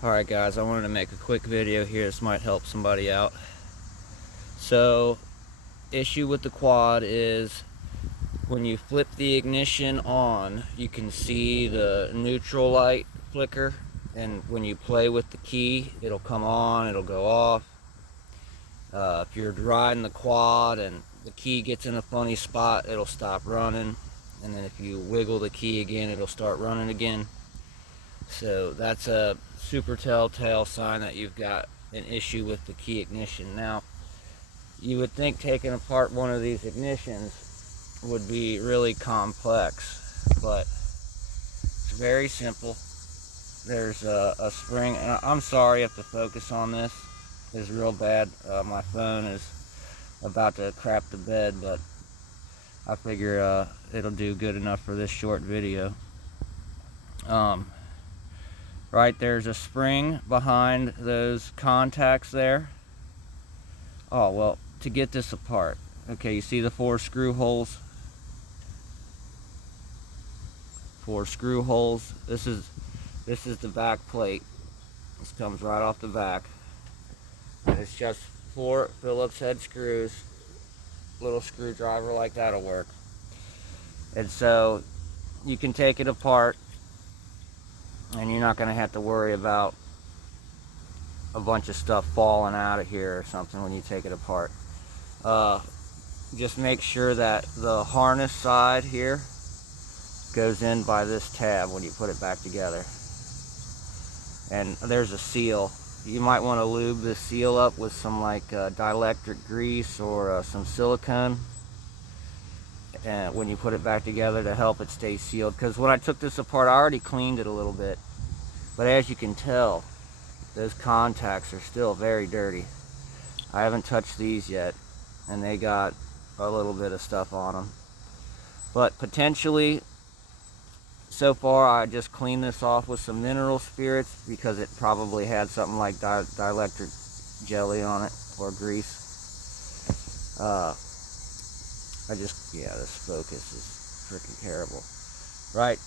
Alright guys, I wanted to make a quick video here. This might help somebody out. So, issue with the quad is when you flip the ignition on, you can see the neutral light flicker, and when you play with the key, it'll come on, it'll go off. If you're riding the quad and the key gets in a funny spot, it'll stop running, and then if you wiggle the key again, it'll start running again. So that's a super telltale sign that you've got an issue with the key ignition. Now, you would think taking apart one of these ignitions would be really complex, but it's very simple. There's a spring, and I'm sorry if the focus on this is real bad. My phone is about to crap the bed, but I figure it'll do good enough for this short video. Right, there's a spring behind those contacts there. Oh, well, to get this apart, okay, you see the 4 screw holes? 4 screw holes. This is the back plate. This comes right off the back. And it's just 4 Phillips head screws. Little screwdriver like that'll work. And so you can take it apart, and you're not going to have to worry about a bunch of stuff falling out of here or something when you take it apart. Just make sure that the harness side here goes in by this tab when you put it back together. And there's a seal. You might want to lube the seal up with some like dielectric grease or some silicone when you put it back together to help it stay sealed. Because when I took this apart, I already cleaned it a little bit, but as you can tell, those contacts are still very dirty. I haven't touched these yet, and they got a little bit of stuff on them. But potentially, so far I just cleaned this off with some mineral spirits because it probably had something like dielectric jelly on it or grease. This focus is freaking terrible. Right,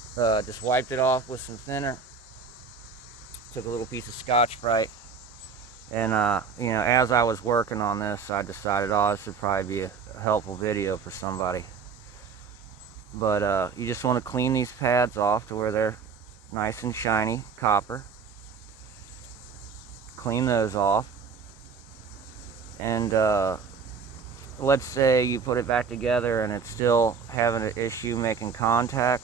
just wiped it off with some thinner. Took a little piece of Scotch-Brite. And, as I was working on this, I decided, this would probably be a helpful video for somebody. But, you just want to clean these pads off to where they're nice and shiny, copper. Clean those off. And, let's say you put it back together and it's still having an issue making contact.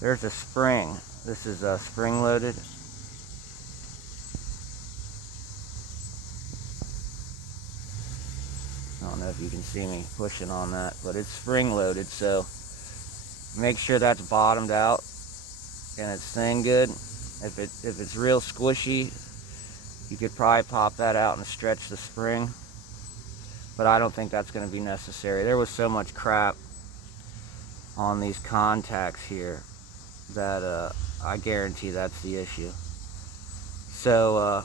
There's a spring. This is spring-loaded. I don't know if you can see me pushing on that, but it's spring-loaded, so make sure that's bottomed out and it's staying good. If it's real squishy, you could probably pop that out and stretch the spring, but I don't think that's going to be necessary. There was so much crap on these contacts here that I guarantee that's the issue. So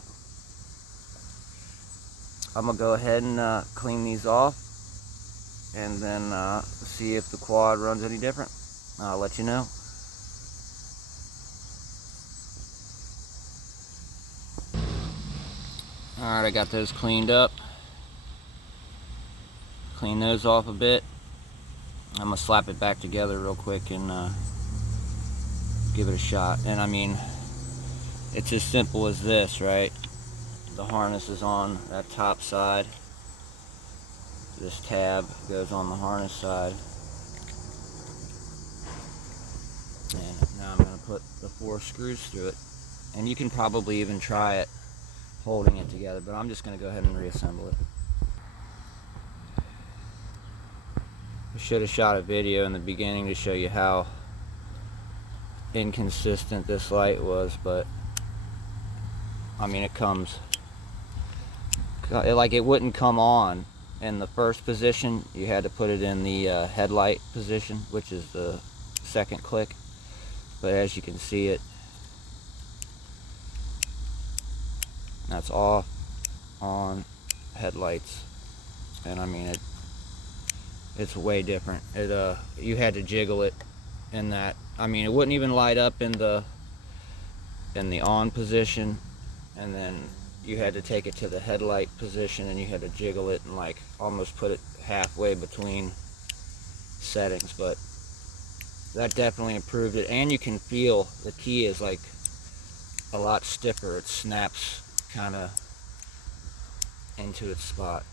I'm going to go ahead and clean these off, and then see if the quad runs any different. I'll let you know. Alright, I got those cleaned up. Clean those off a bit. I'm going to slap it back together real quick and give it a shot. And I mean, it's as simple as this, right? The harness is on that top side. This tab goes on the harness side. And now I'm going to put the 4 screws through it. And you can probably even try it holding it together, but I'm just going to go ahead and reassemble it. I should have shot a video in the beginning to show you how inconsistent this light was, but I mean, it comes like it wouldn't come on in the first position. You had to put it in the headlight position, which is the second click. But as you can see, that's off, on, headlights, and I mean it's way different. You had to jiggle it in that. I mean, it wouldn't even light up in the on position, and then you had to take it to the headlight position and you had to jiggle it and like almost put it halfway between settings. But that definitely improved it, and you can feel the key is like a lot stiffer. It snaps kind of into its spot.